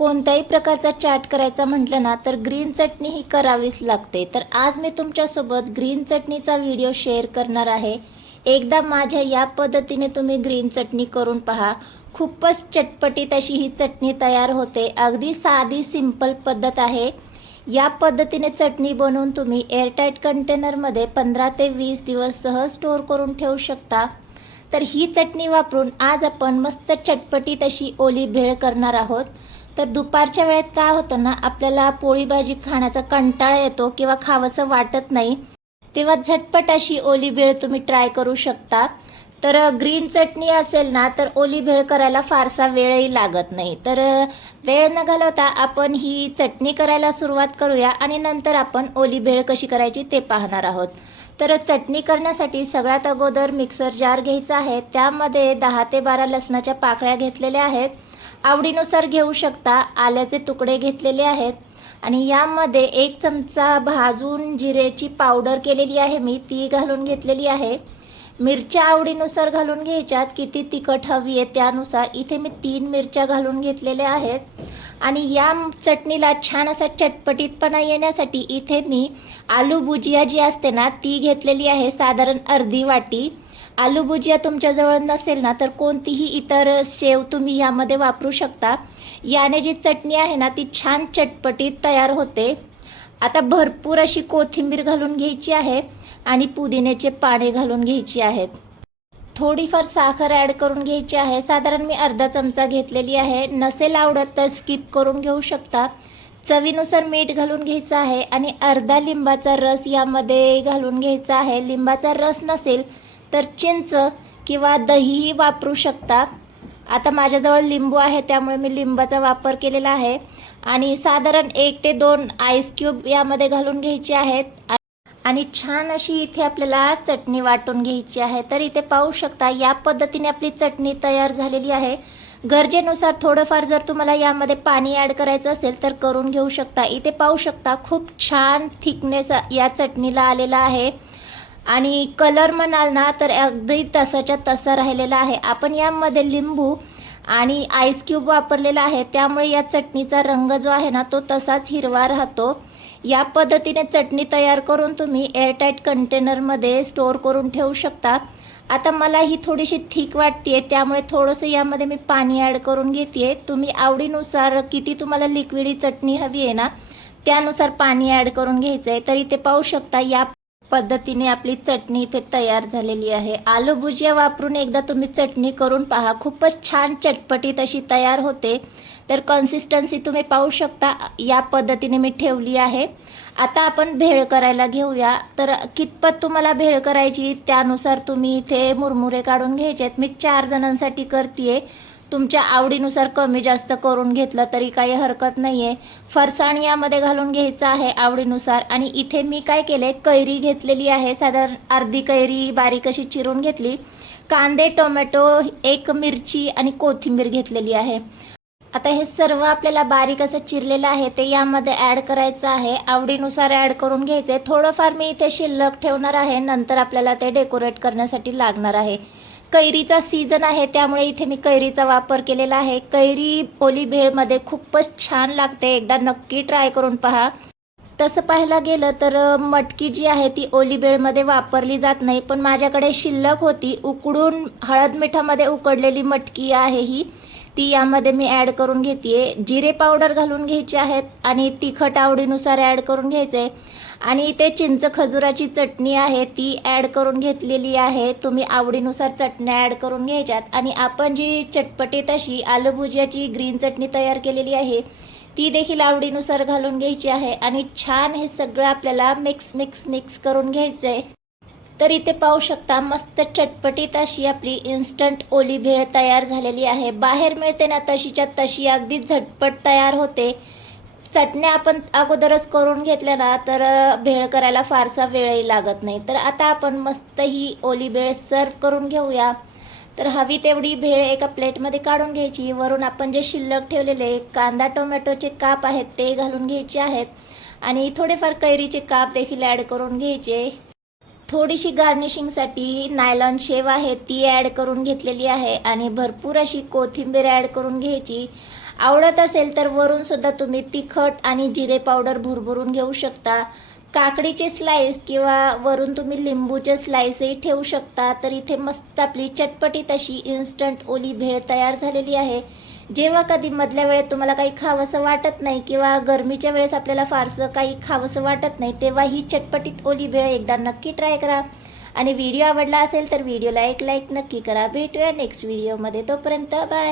कोणत्याही प्रकारचा चाट करायचा म्हटलं ना तर ग्रीन चटणी ही करावीच लागते। तर आज मी तुमच्यासोबत ग्रीन चटणीचा व्हिडिओ शेअर करणार आहे। एकदा माझ्या या पद्धतीने तुम्ही ग्रीन चटणी करून पहा, खूपच चटपटीत अशी ही चटणी तयार होते। अगदी साधी सिंपल पद्धत आहे। या पद्धतीने चटणी बनवून तुम्ही एअरटाईट कंटेनरमध्ये 15 ते 20 दिवस सहज स्टोअर करून ठेवू शकता। तर ही चटणी वापरून आज आपण मस्त चटपटीत अशी ओली भेळ करणार आहोत। तर दुपारच्या वेळेत काय होतं ना, आपल्याला पोळी भाजी खाण्याचा कंटाळा येतो किंवा खावंसं वाटत नाही, तेव्हा झटपट अशी ओली भेळ तुम्ही ट्राय करू शकता। तर ग्रीन चटणी असेल ना तर ओली भेळ करायला फारसा वेळही लागत नाही। तर वेळ न घालवता आपण ही चटणी करायला सुरुवात करूया आणि नंतर आपण ओली भेळ कशी करायची ते पाहणार आहोत। तर चटणी करण्यासाठी सगळ्यात अगोदर मिक्सर जार घ्यायचा आहे। त्यामध्ये 10 ते 12 लसणाच्या पाकळ्या घेतलेल्या आहेत, आवडीनुसार घेऊ शकता। आल्याचे तुकडे घेतलेले आहेत आणि यामध्ये 1 चमचा भाजून जिरेची पावडर केलेली आहे मी, ती घालून घेतलेली आहे। मिरच्या आवडीनुसार घालून घ्यायच्यात, किती तिखट हवी आहे त्यानुसार। इथे मी 3 मिरच्या घालून घेतलेल्या आहेत आणि या चटणीला छान असा चटपटीतपणा येण्यासाठी इथे मी आलू भुजिया जी असते ना ती घेतलेली आहे, साधारण अर्धी वाटी। आलू भुजिया तुमच्याजवळ नसेल ना तर कोणतीही इतर शेव तुम्ही यामध्ये वापरू शकता। याने जी चटणी आहे ना ती छान चटपटीत तयार होते। आता भरपूर अशी कोथिंबीर घालून घ्यायची आहे आणि पुदिन्याचे पाने घालून घ्यायची आहेत। थोडीफार साखर ॲड करून घ्यायची आहे, साधारण मी अर्धा चमचा घेतलेली आहे। नसेल आवडत तर स्किप करून घेऊ शकता। चवीनुसार मीठ घालून घ्यायचं आहे आणि अर्धा लिंबाचा रस यामध्ये घालून घ्यायचा आहे। लिंबाचा रस नसेल तर चिंच किंवा दहीही वापरू शकता। आता माझ्याजवळ लिंबू आहे त्यामुळे मी लिंबाचा वापर केलेला आहे आणि साधारण 1 ते 2 आईस क्यूब यामध्ये घालून घ्यायचे आहेत आणि छान अशी इथे आपल्याला चटणी वाटून घ्यायची आहे। तर इथे पाहू शकता या पद्धतीने आपली चटणी तयार झालेली आहे। गरजेनुसार थोडंफार जर तुम्हाला यामध्ये पाणी ॲड करायचं असेल तर करून घेऊ शकता। इथे पाहू शकता खूप छान थिकनेस या चटणीला आलेला आहे आणि कलर म्हणाल ना तर अगदी तसाच्या तसा राहिलेला आहे। आपण यामध्ये लिंबू आणि आईस क्यूब वापरलेला आहे त्यामुळे या चटणीचा रंग जो आहे ना तो तसाच हिरवा राहतो। या पद्धतीने चटणी तयार करून तुम्ही एअरटाईट कंटेनरमध्ये स्टोअर करून ठेवू शकता। आता मला ही थोडीशी थिक वाटते त्यामुळे थोडंसं यामध्ये मी पाणी ॲड करून घेते। तुम्ही आवडीनुसार किती तुम्हाला लिक्विडी चटणी हवी आहे ना त्यानुसार पाणी ॲड करून घ्यायचं आहे। तर इथे पाहू शकता या पद्धतीने आपली चटणी इथे तयार झालेली आहे। आलू भुजिया वापरून एकदा तुम्ही चटणी करून पहा, खूपच छान चटपटीत अशी तयार होते। तर कन्सिस्टन्सी तुम्ही पाहू शकता या पद्धतीने मी ठेवली आहे। आता आपण भेळ करायला घेऊया। तर कितपत तुम्हाला भेळ करायची त्यानुसार तुम्ही इथे मुरमुरे काढून घ्यायचे आहेत। मी 4 जणांसाठी करते, तुमच्या आवडीनुसार कमी जास्त करून घेतलं तरी काही हरकत नाही आहे। फरसाण यामध्ये घालून घ्यायचं आहे आवडीनुसार आणि इथे मी काय केले, कैरी घेतलेली आहे, साधारण अर्धी कैरी बारीक अशी चिरून घेतली। कांदे, टोमॅटो, 1 मिरची आणि कोथिंबीर घेतलेली आहे। आता हे सर्व आपल्याला बारीक असं चिरलेलं आहे ते यामध्ये ॲड करायचं आहे, आवडीनुसार ॲड करून घ्यायचं आहे। थोडंफार मी इथे शिल्लक ठेवणार आहे, नंतर आपल्याला ते डेकोरेट करण्यासाठी लागणार आहे। कैरीचा सीझन आहे त्यामुळे इथे मी कैरीचा वापर केलेला आहे। कैरी ओली भेळमध्ये खूपच छान लागते, एकदा नक्की ट्राय करून पहा। तसं पाहायला गेलं तर मटकी जी आहे ती ओली भेळमध्ये वापरली जात नाही, पण माझ्याकडे शिल्लक होती, उकडून हळद मिठामध्ये उकडलेली मटकी आहे ही, ती यामध्ये मी ॲड करून घेते। जिरे पावडर घालून घ्यायची आहेत आणि तिखट आवडीनुसार ॲड करून घ्यायचे आणि इथे चिंच खजुराची चटणी आहे ती ॲड करून घेतलेली आहे। तुम्ही आवडीनुसार चटण्या ॲड करून घ्यायच्यात आणि आपण जी चटपटीत अशी आलू भुजियाची ग्रीन चटणी तयार केलेली आहे ती देखील आवडीनुसार घालून घ्यायची आहे आणि छान हे सगळं आपल्याला मिक्स करून घ्यायचं आहे। तर इथे पाहू शकता मस्त चटपटीत अशी आपली इन्स्टंट ओली भेळ तयार झालेली आहे। बाहेर मिळते ना तशीच्या तशी अगदी झटपट तयार होते। चटण्या आपण अगोदरच करून घेतल्या ना तर भेळ करायला फारसा वेळही लागत नाही। तर आता आपण मस्त ही ओली भेळ सर्व करून घेऊया। तर हवी तेवढी भेळ एका प्लेटमध्ये काढून घ्यायची, वरून आपण जे शिल्लक ठेवलेले कांदा टोमॅटोचे काप आहेत ते घालून घ्यायचे आहेत आणि थोडेफार कैरीचे काप देखील ॲड करून घ्यायचे। थोडीशी गार्निशिंगसाठी नायलॉन शेव आहे ती ॲड करून घेतलेली आहे आणि भरपूर अशी कोथिंबीर ॲड करून घ्यायची आवडत असेल तर वरून सुद्धा तुम्ही तिखट आणि जिरे पावडर भुरभुरून घेऊ शकता. काकडीचे स्लाइस किंवा वरून तुम्ही लिंबूचे स्लाइसही ठेवू शकता. तर इथे मस्त आपली चटपटीत अशी इन्स्टंट ओली भेळ तयार झालेली आहे. जेव्हा कधी मधल्या वेळेत तुम्हाला काही खावंसं वाटत नाही किंवा गरमीच्या वेळेस आपल्याला फारसं काही खावंसं वाटत नाही, तेव्हा ही चटपटीत ओली भेळ एकदा नक्की ट्राय करा. आणि व्हिडिओ आवडला असेल तर व्हिडिओला एक लाईक नक्की करा. भेटूया नेक्स्ट व्हिडिओमध्ये. तोपर्यंत बाय.